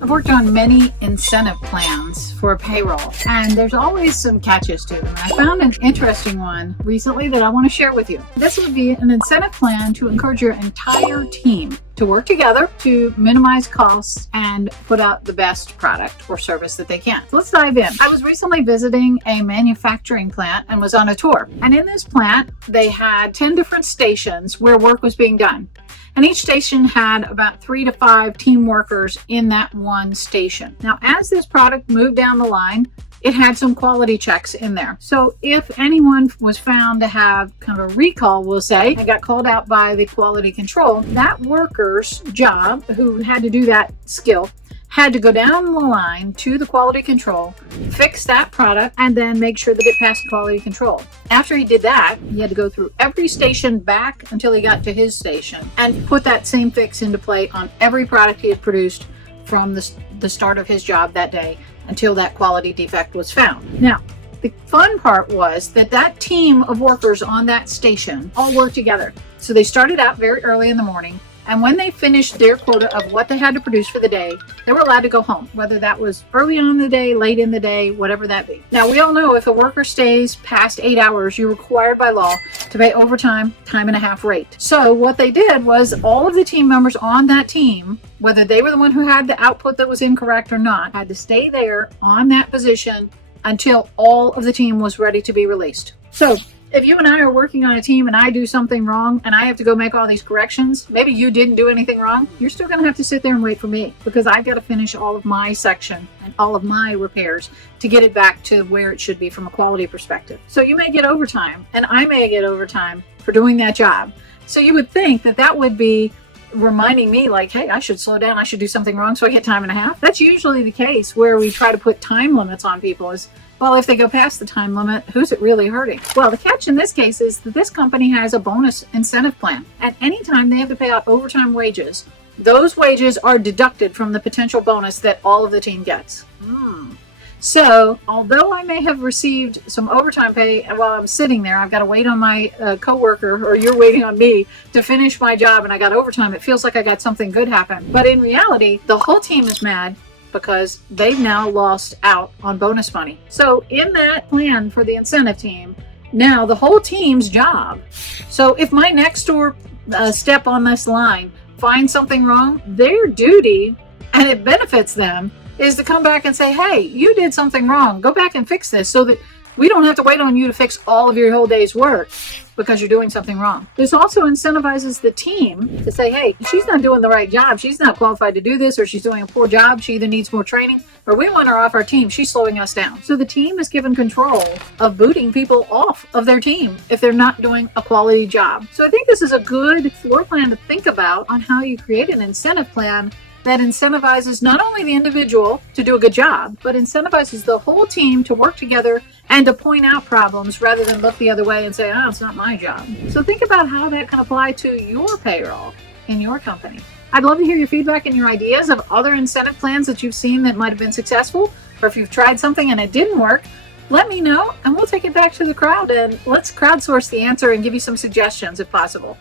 I've worked on many incentive plans for payroll, and there's always some catches to them. I found an interesting one recently that I want to share with you. This would be an incentive plan to encourage your entire team to work together to minimize costs and put out the best product or service that they can. So let's dive in. I was recently visiting a manufacturing plant and was on a tour. And in this plant, they had 10 different stations where work was being done. And each station had about 3 to 5 team workers in that one station. Now, as this product moved down the line, it had some quality checks in there. So if anyone was found to have kind of a recall, we'll say, and got called out by the quality control, that worker's job, who had to do that skill, had to go down the line to the quality control, fix that product, and then make sure that it passed quality control. After he did that, he had to go through every station back until he got to his station and put that same fix into play on every product he had produced from the start of his job that day until that quality defect was found. Now, the fun part was that team of workers on that station all worked together. So they started out very early in the morning, and when they finished their quota of what they had to produce for the day, they were allowed to go home, whether that was early on in the day, late in the day, whatever that be. Now, we all know if a worker stays past 8 hours, you're required by law to pay overtime, time and a half rate. So what they did was all of the team members on that team, whether they were the one who had the output that was incorrect or not, had to stay there on that position until all of the team was ready to be released. So if you and I are working on a team and I do something wrong and I have to go make all these corrections, maybe you didn't do anything wrong, you're still going to have to sit there and wait for me because I've got to finish all of my section and all of my repairs to get it back to where it should be from a quality perspective. So you may get overtime and I may get overtime for doing that job. So you would think that would be reminding me like, hey, I should slow down. I should do something wrong so I get time and a half. That's usually the case where we try to put time limits on people is, well, if they go past the time limit, who's it really hurting? Well, the catch in this case is that this company has a bonus incentive plan. And anytime they have to pay out overtime wages, those wages are deducted from the potential bonus that all of the team gets. So, although I may have received some overtime pay and while I'm sitting there, I've got to wait on my coworker, or you're waiting on me to finish my job and I got overtime, it feels like I got something good happen. But in reality, the whole team is mad because they've now lost out on bonus money. So in that plan for the incentive team, now the whole team's job. So if my next door step on this line finds something wrong, their duty, and it benefits them, is to come back and say, hey, you did something wrong. Go back and fix this so that we don't have to wait on you to fix all of your whole day's work because you're doing something wrong. This also incentivizes the team to say, hey, she's not doing the right job. She's not qualified to do this, or she's doing a poor job. She either needs more training or we want her off our team. She's slowing us down. So the team is given control of booting people off of their team if they're not doing a quality job. So I think this is a good floor plan to think about on how you create an incentive plan that incentivizes not only the individual to do a good job, but incentivizes the whole team to work together and to point out problems rather than look the other way and say, oh, it's not my job. So think about how that can apply to your payroll in your company. I'd love to hear your feedback and your ideas of other incentive plans that you've seen that might have been successful, or if you've tried something and it didn't work, let me know and we'll take it back to the crowd and let's crowdsource the answer and give you some suggestions if possible.